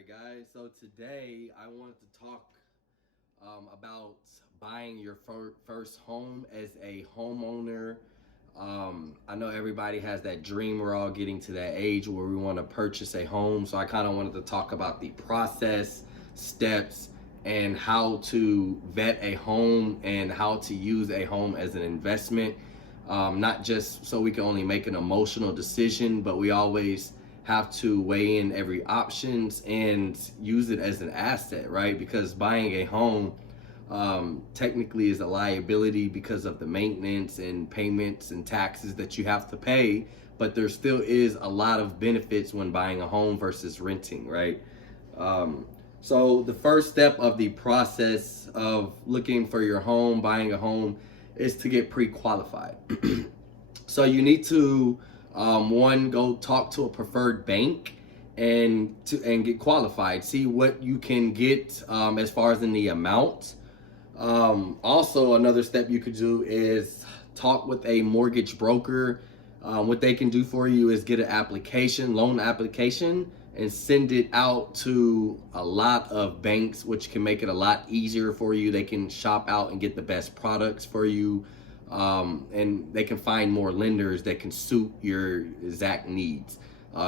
right, guys. So today I wanted to talk about buying your first home as a homeowner. I know everybody has that dream. We're all getting to that age where we want to purchase a home. So I kind of wanted to talk about the process, steps, and how to vet a home and how to use a home as an investment. Not just so we can only make an emotional decision, but we always have to weigh in every options and use it as an asset, right? Because buying a home technically is a liability because of the maintenance and payments and taxes that you have to pay, but there still is a lot of benefits when buying a home versus renting, right? So the first step of the process of looking for your home, buying a home, is to get pre-qualified. So you need to one, go talk to a preferred bank and get qualified. See what you can get as far as in the amount. Also, another step you could do is talk with a mortgage broker. What they can do for you is get an application, loan application, and send it out to a lot of banks, which can make it a lot easier for you. They can shop out and get the best products for you. And they can find more lenders that can suit your exact needs.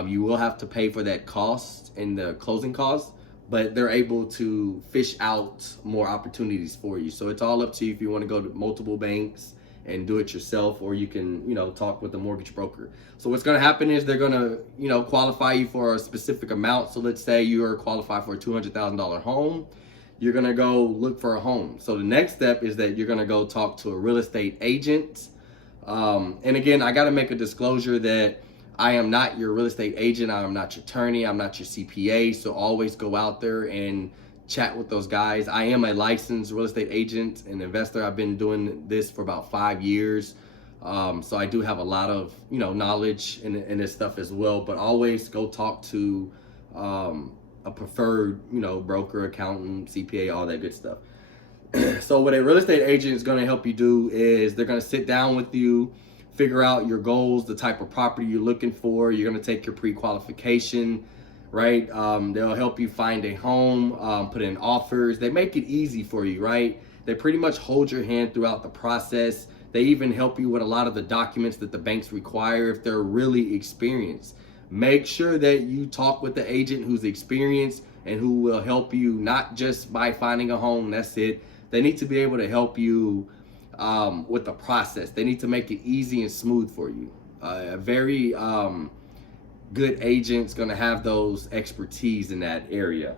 You will have to pay for that cost and the closing costs, but they're able to fish out more opportunities for you. So it's all up to you if you want to go to multiple banks and do it yourself, or you can, talk with a mortgage broker. So what's going to happen is they're going to, qualify you for a specific amount. So let's say you are qualified for a $200,000 home. You're going to go look for a home. So the next step is that you're going to go talk to a real estate agent. And again, I got to make a disclosure that I am not your real estate agent. I am not your attorney. I'm not your CPA. So always go out there and chat with those guys. I am a licensed real estate agent and investor. I've been doing this for about 5 years. So I do have a lot of, knowledge in this stuff as well, but always go talk to, a preferred, broker, accountant, CPA, all that good stuff. So what a real estate agent is going to help you do is they're going to sit down with you, figure out your goals, the type of property you're looking for. You're going to take your pre-qualification, right? They'll help you find a home, put in offers. They make it easy for you, right? They pretty much hold your hand throughout the process. They even help you with a lot of the documents that the banks require if they're really experienced. Make sure that you talk with the agent who's experienced and who will help you not just by finding a home, that's it. They need to be able to help you with the process. They need to make it easy and smooth for you. A very good agent's gonna have those expertise in that area.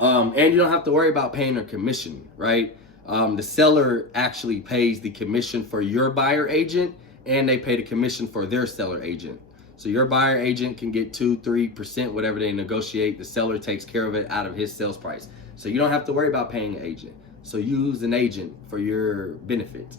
And you don't have to worry about paying a commission, right? The seller actually pays the commission for your buyer agent, and they pay the commission for their seller agent. So your buyer agent can get 2-3%, whatever they negotiate. The seller takes care of it out of his sales price. So you don't have to worry about paying an agent. So use an agent for your benefits.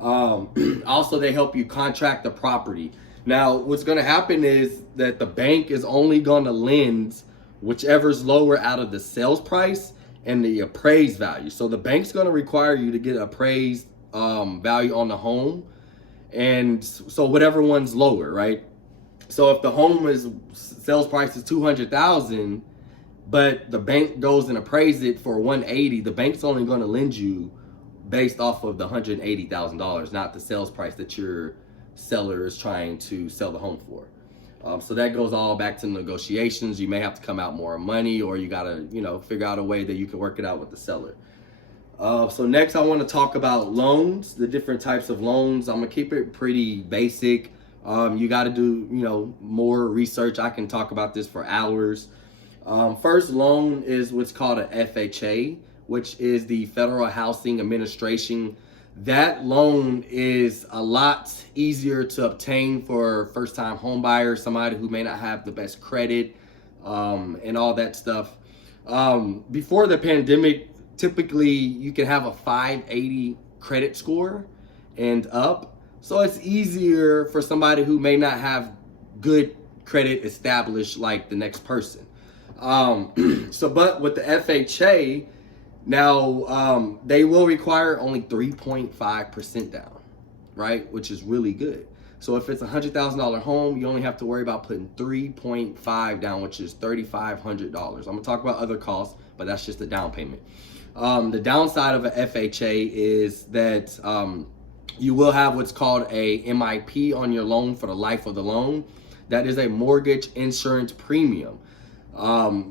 Also, they help you contract the property. Now, what's going to happen is that the bank is only going to lend whichever's lower out of the sales price and the appraised value. So the bank's going to require you to get appraised value on the home. And so whatever one's lower, right? So if the home is sales price is 200,000, but the bank goes and appraise it for 180, the bank's only going to lend you based off of the $180,000, not the sales price that your seller is trying to sell the home for. So that goes all back to negotiations. You may have to come out more money, or you got to, figure out a way that you can work it out with the seller. So next I want to talk about loans, the different types of loans. I'm going to keep it pretty basic. You got to do, more research. I can talk about this for hours. First loan is what's called an FHA, which is the Federal Housing Administration. That loan is a lot easier to obtain for first-time home buyers, somebody who may not have the best credit, and all that stuff. Before the pandemic, typically you can have a 580 credit score and up. So it's easier for somebody who may not have good credit established like the next person. But with the FHA, now they will require only 3.5% down, right? Which is really good. So if it's $100,000 home, you only have to worry about putting 3.5 down, which is $3,500. I'm gonna talk about other costs, but that's just the down payment. The downside of an FHA is that you will have what's called a MIP on your loan for the life of the loan. That is a mortgage insurance premium.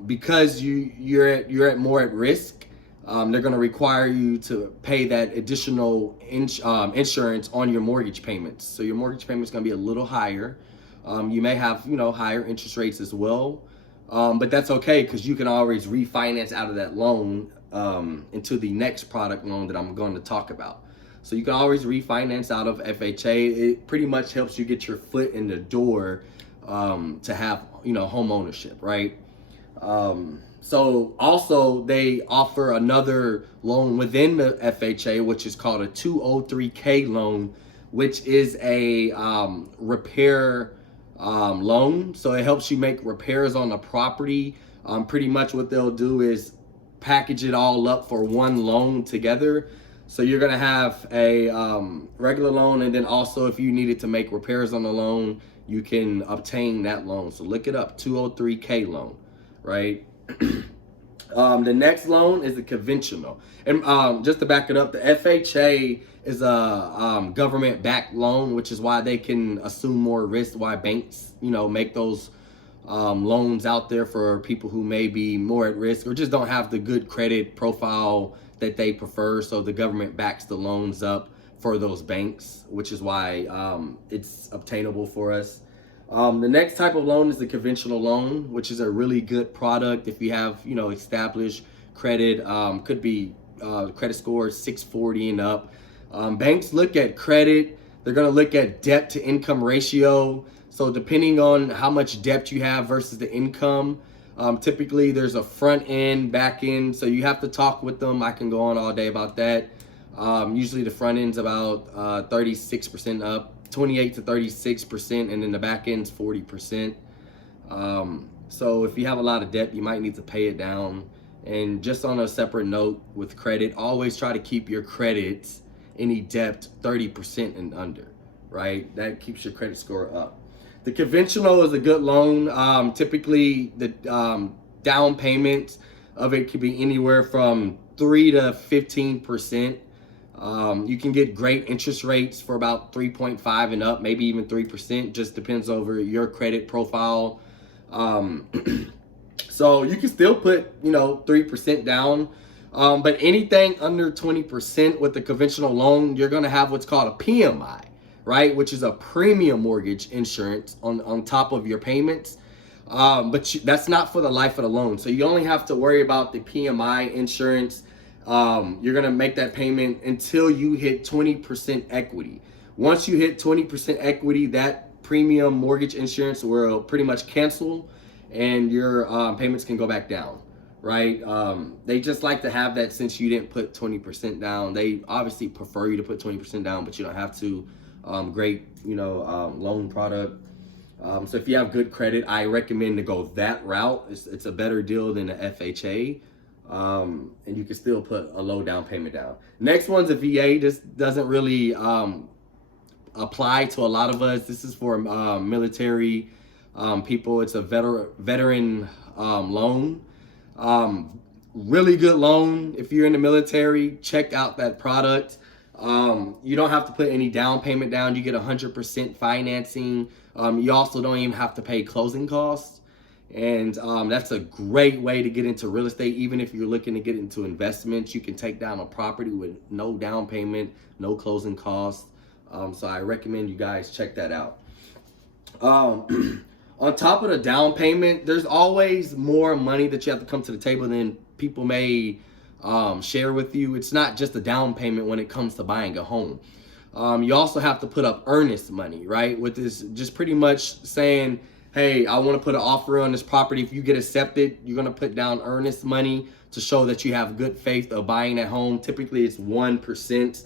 Because you're at more at risk, they're going to require you to pay that additional insurance on your mortgage payments. So your mortgage payment is going to be a little higher. You may have higher interest rates as well, but that's okay because you can always refinance out of that loan into the next product loan that I'm going to talk about. So you can always refinance out of FHA. It pretty much helps you get your foot in the door to have home ownership, right? So also they offer another loan within the FHA, which is called a 203K loan, which is a repair loan. So it helps you make repairs on the property. Pretty much what they'll do is package it all up for one loan together. So you're gonna have a regular loan, and then also if you needed to make repairs on the loan, you can obtain that loan. So look it up, 203K loan, right? The next loan is the conventional. And just to back it up, the FHA is a government-backed loan, which is why they can assume more risk, why banks, make those loans out there for people who may be more at risk or just don't have the good credit profile that they prefer. So the government backs the loans up for those banks, which is why it's obtainable for us. The next type of loan is the conventional loan, which is a really good product if you have, established credit. Could be credit score 640 and up. Banks look at credit. They're going to look at debt to income ratio. So depending on how much debt you have versus the income, typically there's a front end, back end. So you have to talk with them. I can go on all day about that. Usually the front end's about 36% up, 28 to 36%, and then the back end's 40%. So if you have a lot of debt, you might need to pay it down. And just on a separate note with credit, always try to keep your credits, any debt, 30% and under, right? That keeps your credit score up. The conventional is a good loan. Typically, the down payment of it could be anywhere from 3 to 15%. You can get great interest rates for about 3.5 and up, maybe even 3%. Just depends over your credit profile. So you can still put 3% down. But anything under 20% with the conventional loan, you're going to have what's called a PMI, right? Which is a premium mortgage insurance on top of your payments. But that's not for the life of the loan. So you only have to worry about the PMI insurance. You're going to make that payment until you hit 20% equity. Once you hit 20% equity, that premium mortgage insurance will pretty much cancel and your payments can go back down, right? They just like to have that since you didn't put 20% down. They obviously prefer you to put 20% down, but you don't have to. Great, loan product. So if you have good credit, I recommend to go that route. It's a better deal than the FHA. And you can still put a low down payment down. Next one's a VA. This doesn't really apply to a lot of us. This is for military people. It's a veteran loan. Really good loan. If you're in the military, check out that product. You don't have to put any down payment down. You get 100% financing. You also don't even have to pay closing costs. And that's a great way to get into real estate. Even if you're looking to get into investments, you can take down a property with no down payment, no closing costs. So I recommend you guys check that out. On top of the down payment, there's always more money that you have to come to the table than people may share with you. It's not just a down payment when it comes to buying a home. You also have to put up earnest money, right? With this, just pretty much saying, hey, I want to put an offer on this property. If you get accepted, you're going to put down earnest money to show that you have good faith of buying that home. Typically, it's 1%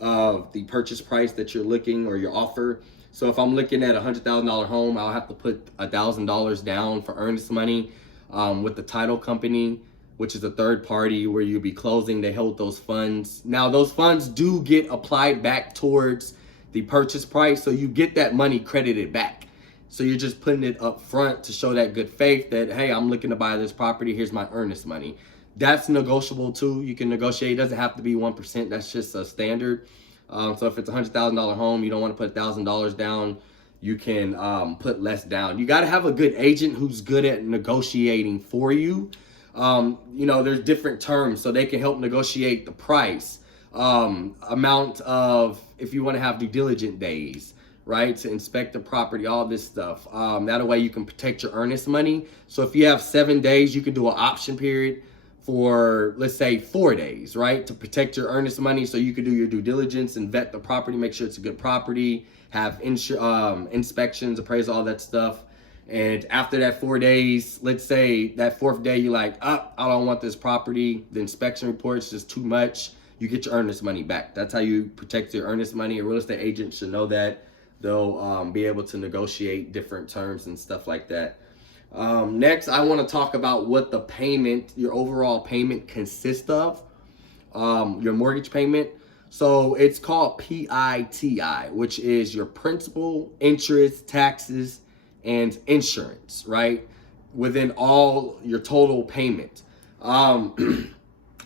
of the purchase price that you're looking or your offer. So if I'm looking at a $100,000 home, I'll have to put $1,000 down for earnest money with the title company, which is a third party where you'll be closing. They hold those funds. Now, those funds do get applied back towards the purchase price. So you get that money credited back. So you're just putting it up front to show that good faith that, hey, I'm looking to buy this property. Here's my earnest money. That's negotiable too. You can negotiate. It doesn't have to be 1%. That's just a standard. So if it's a $100,000 home, you don't want to put $1,000 down. You can put less down. You got to have a good agent who's good at negotiating for you. There's different terms, so they can help negotiate the price, amount of, if you want to have due diligence days, right, to inspect the property, all this stuff. That way you can protect your earnest money. So if you have 7 days, you can do an option period for, let's say, 4 days, right, to protect your earnest money. So you can do your due diligence and vet the property, make sure it's a good property, have inspections, appraisal, all that stuff. And after that 4 days, let's say that 4th day, you're like, I don't want this property. The inspection report's just too much. You get your earnest money back. That's how you protect your earnest money. A real estate agent should know that. They'll be able to negotiate different terms and stuff like that. Next, I want to talk about what the payment, your overall payment consists of, your mortgage payment. So it's called PITI, which is your principal, interest, taxes, and insurance, right? Within all your total payment.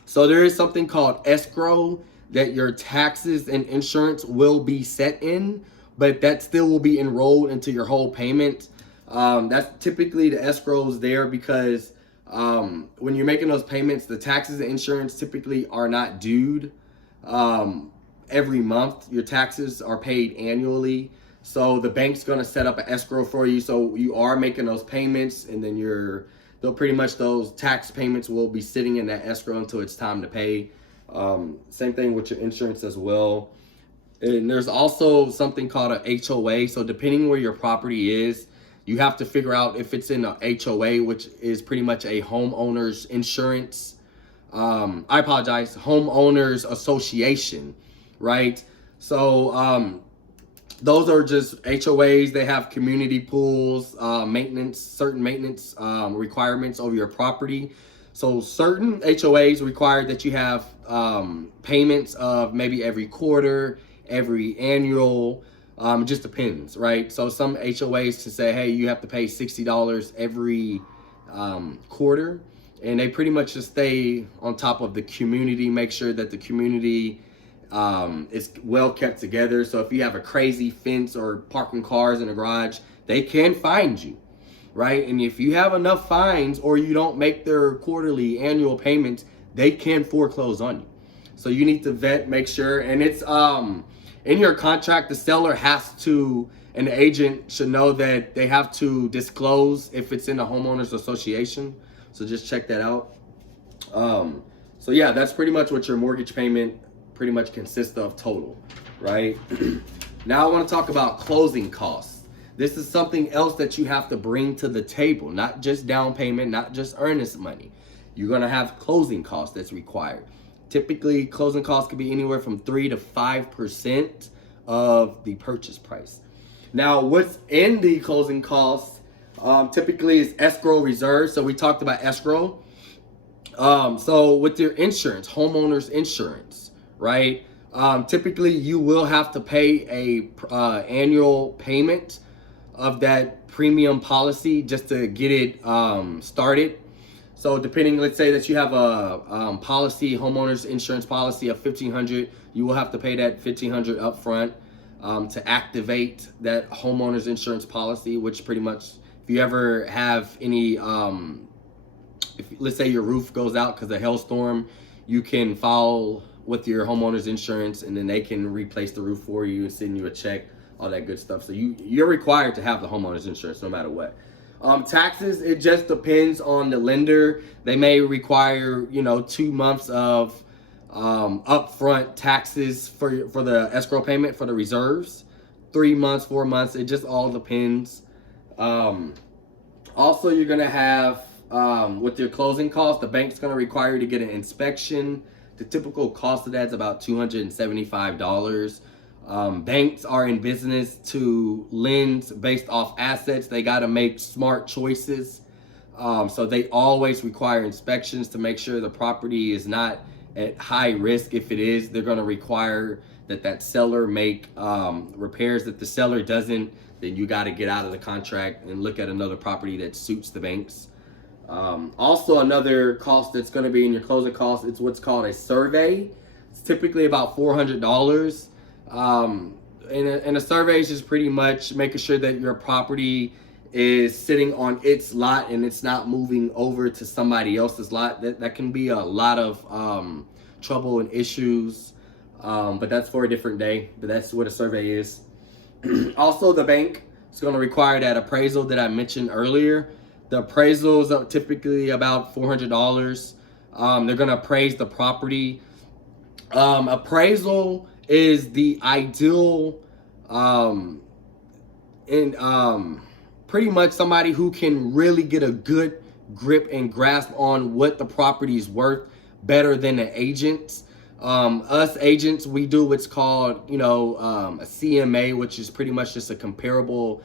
So there is something called escrow that your taxes and insurance will be set in, but that still will be enrolled into your whole payment. That's typically the escrow is there because when you're making those payments, the taxes and insurance typically are not due every month. Your taxes are paid annually. So the bank's going to set up an escrow for you. So you are making those payments, and then those tax payments will be sitting in that escrow until it's time to pay. Same thing with your insurance as well. And there's also something called a HOA. So depending where your property is, you have to figure out if it's in a HOA, which is pretty much a homeowner's insurance. Homeowners association, right? So those are just HOAs. They have community pools, certain maintenance requirements over your property. So certain HOAs require that you have payments of maybe every quarter, every annual. It just depends, right? So some HOAs to say, hey, you have to pay $60 every quarter. And they pretty much just stay on top of the community, make sure that the community is well kept together. So if you have a crazy fence or parking cars in a garage, they can find you, right? And if you have enough fines or you don't make their quarterly annual payments, they can foreclose on you. So you need to vet, make sure, and it's in your contract, the seller has to, and the agent should know that they have to disclose if it's in a homeowners association. So just check that out. So yeah, that's pretty much what your mortgage payment pretty much consists of total, right? Now I want to talk about closing costs. This is something else that you have to bring to the table, not just down payment, not just earnest money. You're going to have closing costs that's required. Typically, closing costs could be anywhere from 3 to 5% of the purchase price. Now, what's in the closing costs typically is escrow reserve. So we talked about escrow. So with your insurance, homeowner's insurance, right? Typically, you will have to pay a annual payment of that premium policy just to get it started. So depending, let's say that you have a homeowner's insurance policy of $1,500, you will have to pay that $1,500 up front to activate that homeowner's insurance policy, which pretty much, if you ever have any, if let's say your roof goes out because of a hailstorm, you can file with your homeowner's insurance and then they can replace the roof for you and send you a check, all that good stuff. So you're required to have the homeowner's insurance no matter what. Taxes, it just depends on the lender. They may require, 2 months of upfront taxes for the escrow payment for the reserves, 3 months, 4 months. It just all depends. Also, you're gonna have with your closing costs, the bank's gonna require you to get an inspection. The typical cost of that's about $275. Banks are in business to lend based off assets. They got to make smart choices. So they always require inspections to make sure the property is not at high risk. If it is, they're going to require that seller make repairs. If the seller doesn't, then you got to get out of the contract and look at another property that suits the banks. Also, another cost that's going to be in your closing costs is what's called a survey. It's typically about $400. And a survey is just pretty much making sure that your property is sitting on its lot and it's not moving over to somebody else's lot. That can be a lot of trouble and issues, but that's for a different day. But that's what a survey is. Also, the bank is going to require that appraisal that I mentioned earlier. The appraisals are typically about $400. They're going to appraise the property. Appraisal is the ideal, pretty much somebody who can really get a good grip and grasp on what the property is worth better than the agents. Us agents, we do what's called, a CMA, which is pretty much just a comparable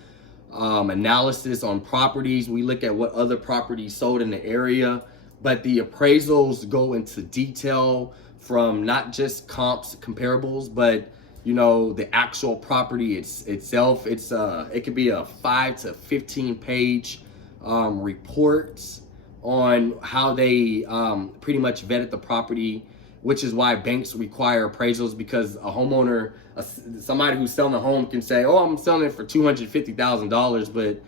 analysis on properties. We look at what other properties sold in the area, but the appraisals go into detail from not just comps, comparables, but the actual property itself. It could be a 5 to 15 page report on how they pretty much vetted the property, which is why banks require appraisals, because a homeowner, somebody who's selling a home can say, oh, I'm selling it for $250,000, but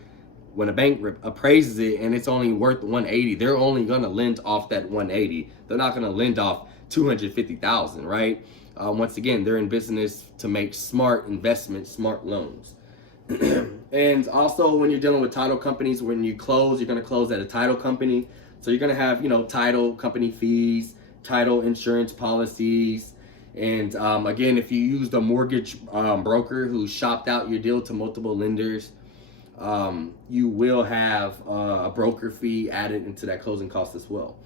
when a bank appraises it and it's only worth 180, they're only going to lend off that 180. They're not going to lend off 250,000, right? Once again, they're in business to make smart investments, smart loans. And also, when you're dealing with title companies, when you close, you're going to close at a title company. So you're going to have, title company fees, title insurance policies. And again, if you use the mortgage broker who shopped out your deal to multiple lenders, you will have a broker fee added into that closing cost as well.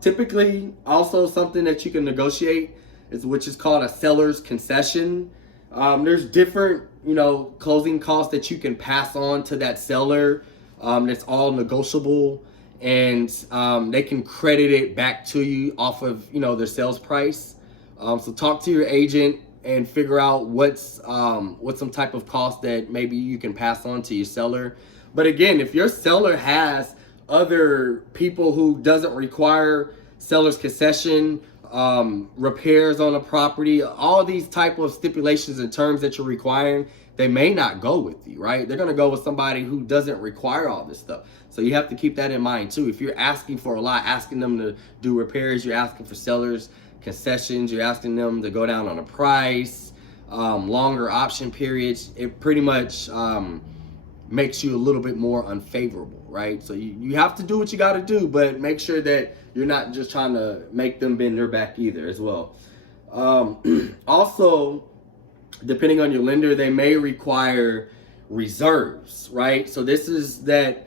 Typically, also something that you can negotiate which is called a seller's concession. There's different, closing costs that you can pass on to that seller. That's all negotiable, and they can credit it back to you off of, their sales price. So talk to your agent and figure out what's some type of cost that maybe you can pass on to your seller. But again, if your seller has other people who doesn't require seller's concession, repairs on a property, all these type of stipulations and terms that you're requiring, they may not go with you, right? They're going to go with somebody who doesn't require all this stuff. So you have to keep that in mind too. If you're asking for a lot, asking them to do repairs, you're asking for seller's concessions, you're asking them to go down on a price, longer option periods, it pretty much makes you a little bit more unfavorable, right? So you have to do what you got to do, but make sure that you're not just trying to make them bend their back either as well. Also, depending on your lender, they may require reserves, right? So this is that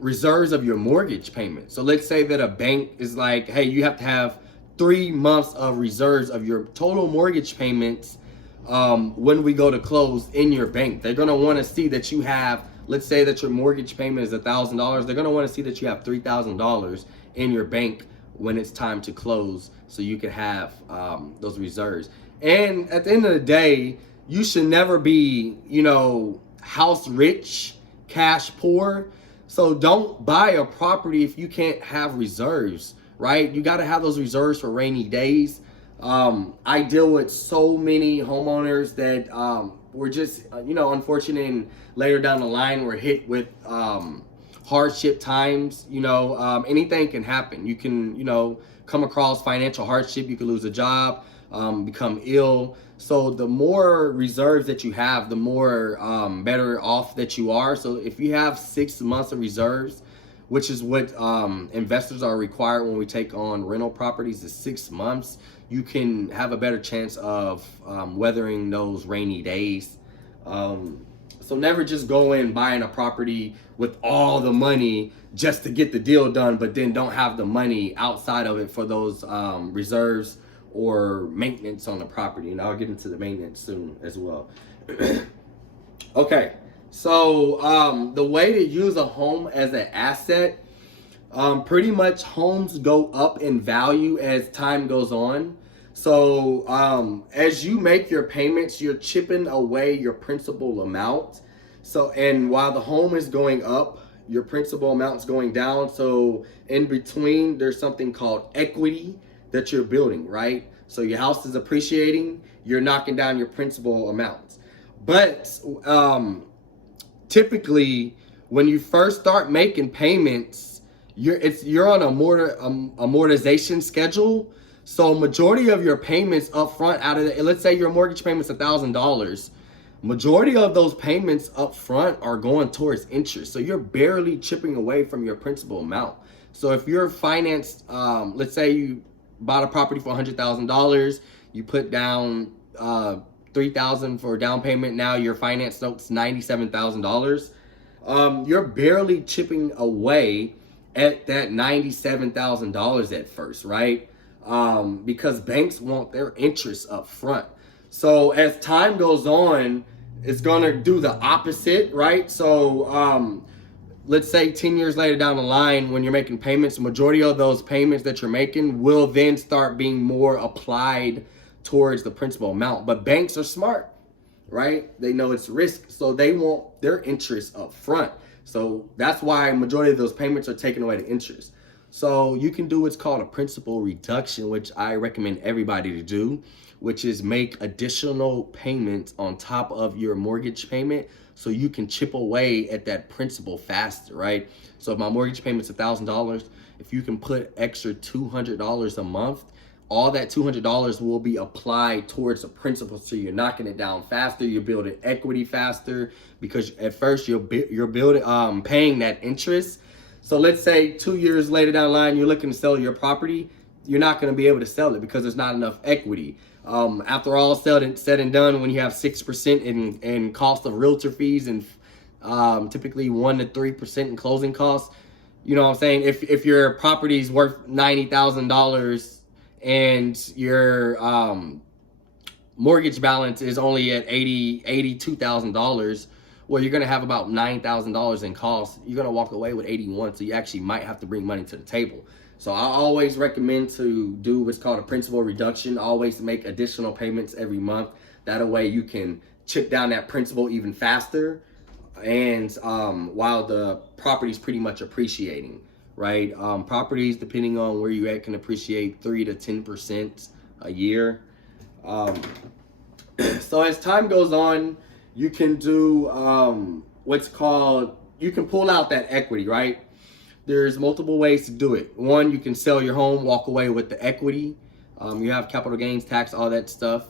reserves of your mortgage payment. So let's say that a bank is like, hey, you have to have 3 months of reserves of your total mortgage payments when we go to close in your bank. They're going to want to see that you have, let's say that your mortgage payment is $1,000. They're going to want to see that you have $3,000 in your bank when it's time to close, so you can have those reserves. And at the end of the day, you should never be, house rich, cash poor. So don't buy a property if you can't have reserves, right? You got to have those reserves for rainy days. I deal with so many homeowners that were just, unfortunate, and later down the line were hit with hardship times. Anything can happen. You can, come across financial hardship. You can lose a job, become ill. So the more reserves that you have, the more better off that you are. So if you have 6 months of reserves, which is what investors are required when we take on rental properties, is 6 months, you can have a better chance of weathering those rainy days. So never just go in buying a property with all the money just to get the deal done, but then don't have the money outside of it for those reserves or maintenance on the property. And I'll get into the maintenance soon as well. Okay, so the way to use a home as an asset, pretty much homes go up in value as time goes on. So as you make your payments, you're chipping away your principal amount. So, and while the home is going up, your principal amount's going down. So in between, there's something called equity that you're building, right? So your house is appreciating, you're knocking down your principal amounts. But typically, when you first start making payments, you're on a amortization schedule. So majority of your payments up front, out of the, let's say your mortgage payment's $1,000, majority of those payments up front are going towards interest. So you're barely chipping away from your principal amount. So if you're financed, let's say you bought a property for $100,000, you put down $3,000 for a down payment. Now your finance note's $97,000. You're barely chipping away at that $97,000 at first, right? Because banks want their interest up front. So as time goes on, it's gonna do the opposite, right? So let's say 10 years later down the line, when you're making payments, the majority of those payments that you're making will then start being more applied towards the principal amount. But banks are smart, right? They know it's risk, so they want their interest up front. So that's why majority of those payments are taking away the interest. So you can do what's called a principal reduction, which I recommend everybody to do, which is make additional payments on top of your mortgage payment so you can chip away at that principal faster, right? So if my mortgage payment's $1,000, if you can put extra $200 a month, all that $200 will be applied towards the principal. So you're knocking it down faster, you're building equity faster, because at first you're building paying that interest. So let's say 2 years later down the line, you're looking to sell your property, you're not going to be able to sell it because there's not enough equity. After all said and done, when you have 6% in cost of realtor fees and typically 1 to 3% in closing costs, you know what I'm saying? If your property is worth $90,000 and your mortgage balance is only at $82,000, well, you're gonna have about $9,000 in costs. You're gonna walk away with 81, so you actually might have to bring money to the table. So I always recommend to do what's called a principal reduction. Always make additional payments every month. That way you can chip down that principal even faster, and while the property's pretty much appreciating, right? Properties, depending on where you at, can appreciate 3 to 10% a year. So as time goes on, you can do what's called, you can pull out that equity, right? There's multiple ways to do it. One, you can sell your home, walk away with the equity. You have capital gains tax, all that stuff.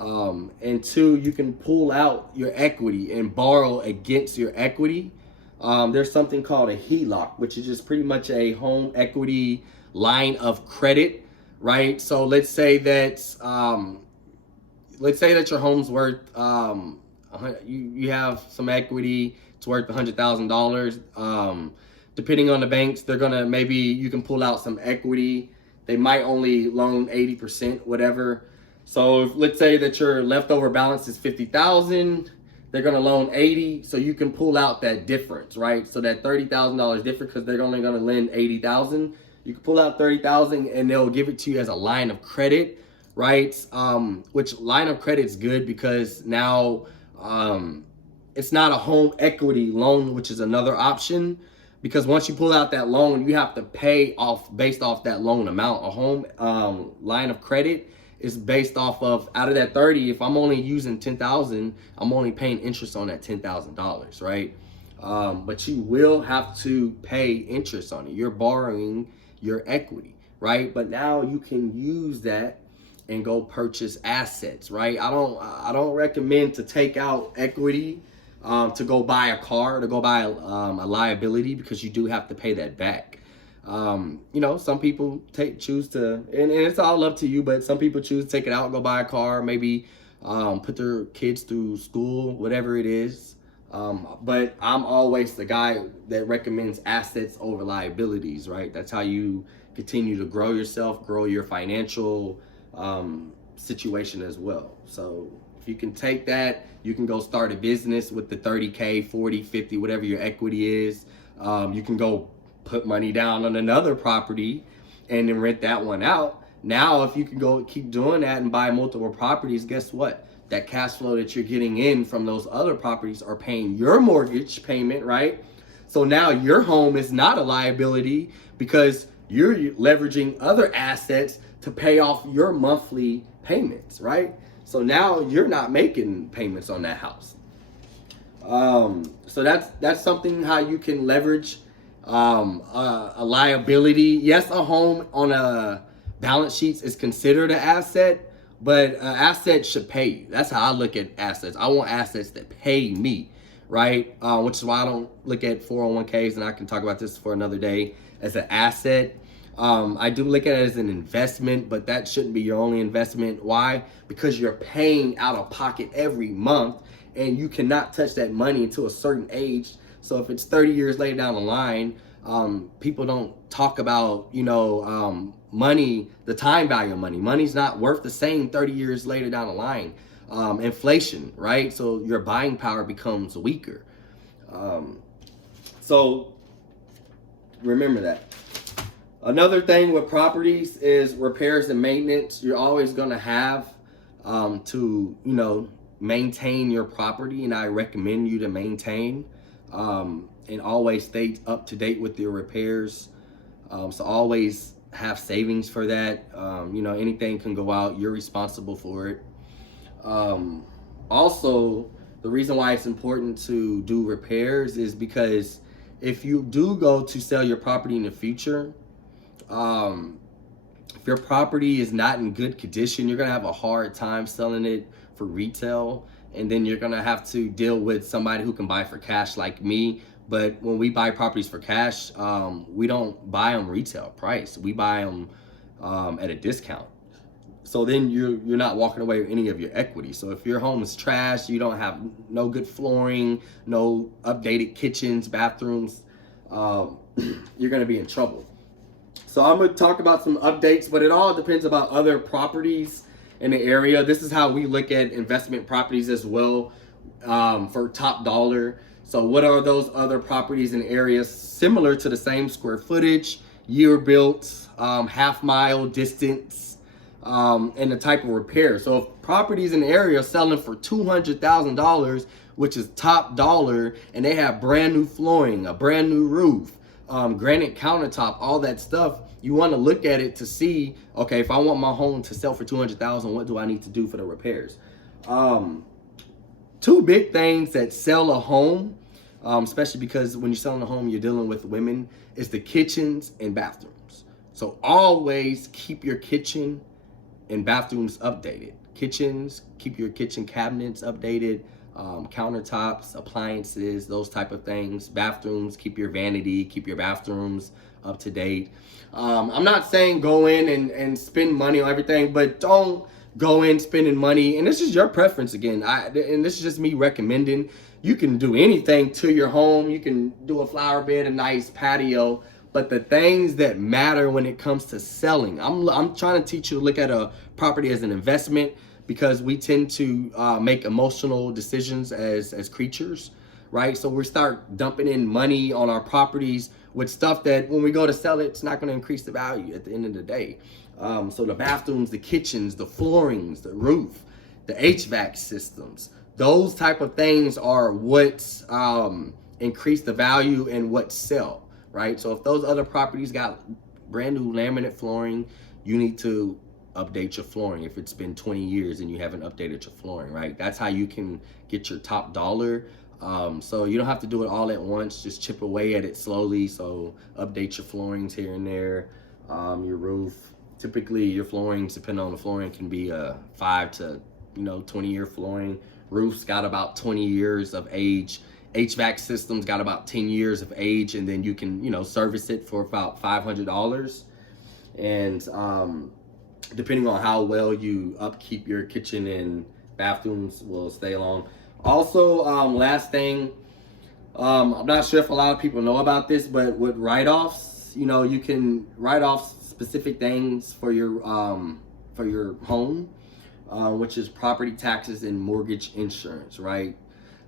And two, you can pull out your equity and borrow against your equity. There's something called a HELOC, which is just pretty much a home equity line of credit, right? So let's say that your home's worth, you have some equity, it's worth $100,000. Depending on the banks, they're gonna, maybe you can pull out some equity. They might only loan 80%, whatever. So if, let's say that your leftover balance is 50,000, they're gonna loan 80, so you can pull out that difference, right? So that $30,000 difference, because they're only gonna lend 80,000. You can pull out 30,000 and they'll give it to you as a line of credit, right? Which line of credit is good because now it's not a home equity loan, which is another option. Because once you pull out that loan, you have to pay off based off that loan amount. A home line of credit is based off of, out of that 30, if I'm only using 10,000, I'm only paying interest on that $10,000, right? But you will have to pay interest on it. You're borrowing your equity, right? But now you can use that and go purchase assets, right? I don't recommend to take out equity to go buy a car, to go buy a liability, because you do have to pay that back. You know, some people choose to, and it's all up to you, but some people choose to take it out, go buy a car, maybe put their kids through school, whatever it is. But I'm always the guy that recommends assets over liabilities, right? That's how you continue to grow yourself, grow your financial situation as well. So if you can take that, you can go start a business with the 30K, 40, 50, whatever your equity is. You can go put money down on another property and then rent that one out. Now, if you can go keep doing that and buy multiple properties, guess what? That cash flow that you're getting in from those other properties are paying your mortgage payment, right? So now your home is not a liability because you're leveraging other assets to pay off your monthly payments, right? So now you're not making payments on that house. So that's something how you can leverage a liability. Yes, a home on a balance sheets is considered an asset, but an asset should pay you. That's how I look at assets. I want assets that pay me, right? Which is why I don't look at 401ks, and I can talk about this for another day, as an asset. I do look at it as an investment, but that shouldn't be your only investment. Why? Because you're paying out of pocket every month, and you cannot touch that money until a certain age. So if it's 30 years later down the line, people don't talk about, money, the time value of money. Money's not worth the same 30 years later down the line. Inflation, right? So your buying power becomes weaker. So remember that. Another thing with properties is repairs and maintenance. You're always going to have to, maintain your property, and I recommend you to maintain and always stay up to date with your repairs. So always have savings for that. Anything can go out. You're responsible for it. Also, the reason why it's important to do repairs is because if you do go to sell your property in the future, if your property is not in good condition, you're going to have a hard time selling it for retail. And then you're going to have to deal with somebody who can buy for cash like me. But when we buy properties for cash, we don't buy them retail price. We buy them at a discount. So then you're not walking away with any of your equity. So if your home is trash, you don't have no good flooring, no updated kitchens, bathrooms, you're going to be in trouble. So I'm going to talk about some updates, but it all depends about other properties in the area. This is how we look at investment properties as well, for top dollar. So what are those other properties in areas similar to the same square footage, year built, half mile distance, and the type of repair. So if properties in the area are selling for $200,000, which is top dollar, and they have brand new flooring, a brand new roof, granite countertop, all that stuff, you want to look at it to see, okay, if I want my home to sell for $200,000, what do I need to do for the repairs? Two big things that sell a home, especially because when you're selling a home, you're dealing with women, is the kitchens and bathrooms. So always keep your kitchen and bathrooms updated. Kitchens, keep your kitchen cabinets updated. Countertops, appliances, those type of things. Bathrooms, keep your vanity, keep your bathrooms up to date. I'm not saying go in and spend money on everything, but don't go in spending money. And this is your preference again. And this is just me recommending. You can do anything to your home. You can do a flower bed, a nice patio. But the things that matter when it comes to selling, I'm trying to teach you to look at a property as an investment, because we tend to make emotional decisions as creatures, right? So we start dumping in money on our properties with stuff that when we go to sell it, it's not going to increase the value at the end of the day. So the bathrooms, the kitchens, the floorings, the roof, the HVAC systems, those type of things are what increase the value and what sell, right? So if those other properties got brand new laminate flooring, you need to update your flooring if it's been 20 years and you haven't updated your flooring, right? That's how you can get your top dollar. So you don't have to do it all at once, just chip away at it slowly. So update your floorings here and there, your roof. Typically your floorings, depending on the flooring, can be a 5 to 20-year flooring. Roofs got about 20 years of age. HVAC systems got about 10 years of age, and then you can service it for about $500. And depending on how well you upkeep your kitchen and bathrooms will stay along. Also, last thing, I'm not sure if a lot of people know about this, but with write-offs, you can write off specific things for your home, which is property taxes and mortgage insurance, right?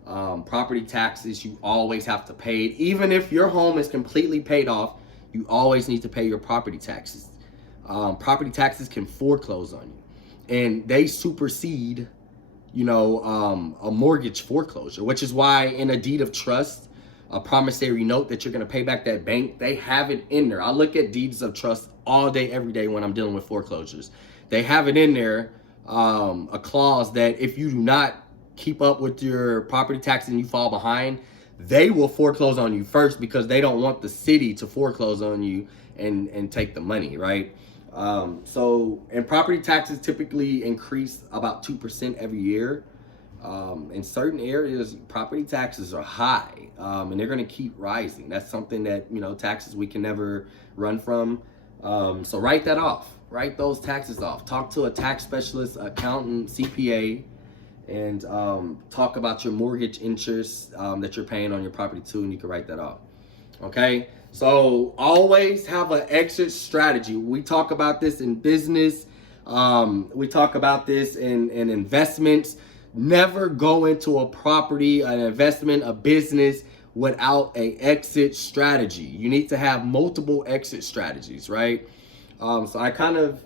Property taxes, you always have to pay it. Even if your home is completely paid off, you always need to pay your property taxes. property taxes can foreclose on you, and they supersede, a mortgage foreclosure, which is why in a deed of trust, a promissory note that you're going to pay back that bank, they have it in there. I look at deeds of trust all day, every day when I'm dealing with foreclosures. They have it in there, a clause that if you do not keep up with your property tax and you fall behind, they will foreclose on you first, because they don't want the city to foreclose on you and take the money, right? And property taxes typically increase about 2% every year. In certain areas, property taxes are high, and they're going to keep rising. That's something that, taxes we can never run from. So write that off. Write those taxes off. Talk to a tax specialist, accountant, CPA, and talk about your mortgage interest that you're paying on your property too, and you can write that off. Okay? So always have an exit strategy. We talk about this in business. We talk about this in investments. Never go into a property, an investment, a business without an exit strategy. You need to have multiple exit strategies, right? So I kind of,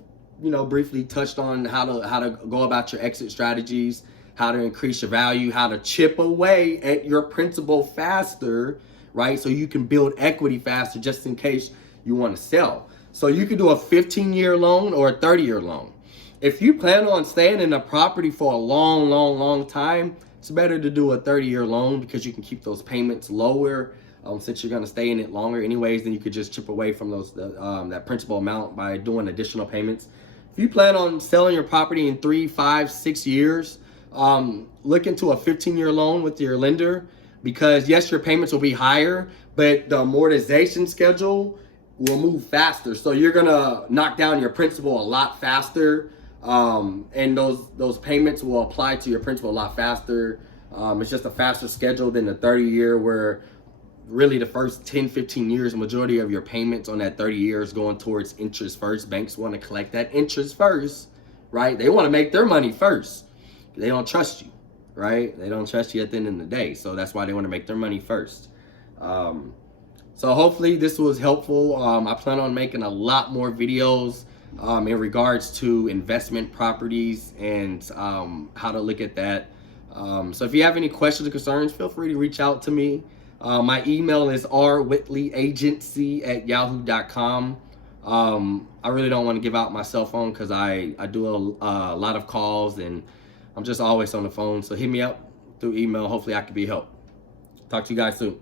briefly touched on how to go about your exit strategies, how to increase your value, how to chip away at your principal faster, right? So you can build equity faster just in case you want to sell. So you can do a 15-year loan or a 30-year loan. If you plan on staying in a property for a long time, it's better to do a 30-year loan, because you can keep those payments lower. Since you're going to stay in it longer anyways, then you could just chip away from that principal amount by doing additional payments. If you plan on selling your property in 3, 5, 6 years, look into a 15-year loan with your lender, because yes, your payments will be higher, but the amortization schedule will move faster. So you're going to knock down your principal a lot faster, and those payments will apply to your principal a lot faster. It's just a faster schedule than the 30-year, where really the first 10, 15 years, the majority of your payments on that 30 years going towards interest first. Banks want to collect that interest first, right? They want to make their money first. They don't trust you, right? They don't trust you at the end of the day. So that's why they want to make their money first. So hopefully this was helpful. I plan on making a lot more videos in regards to investment properties and how to look at that. So if you have any questions or concerns, feel free to reach out to me. My email is rwhitley@yahoo.com. I really don't want to give out my cell phone, because I do a lot of calls and I'm just always on the phone. So hit me up through email. Hopefully I can be helped. Talk to you guys soon.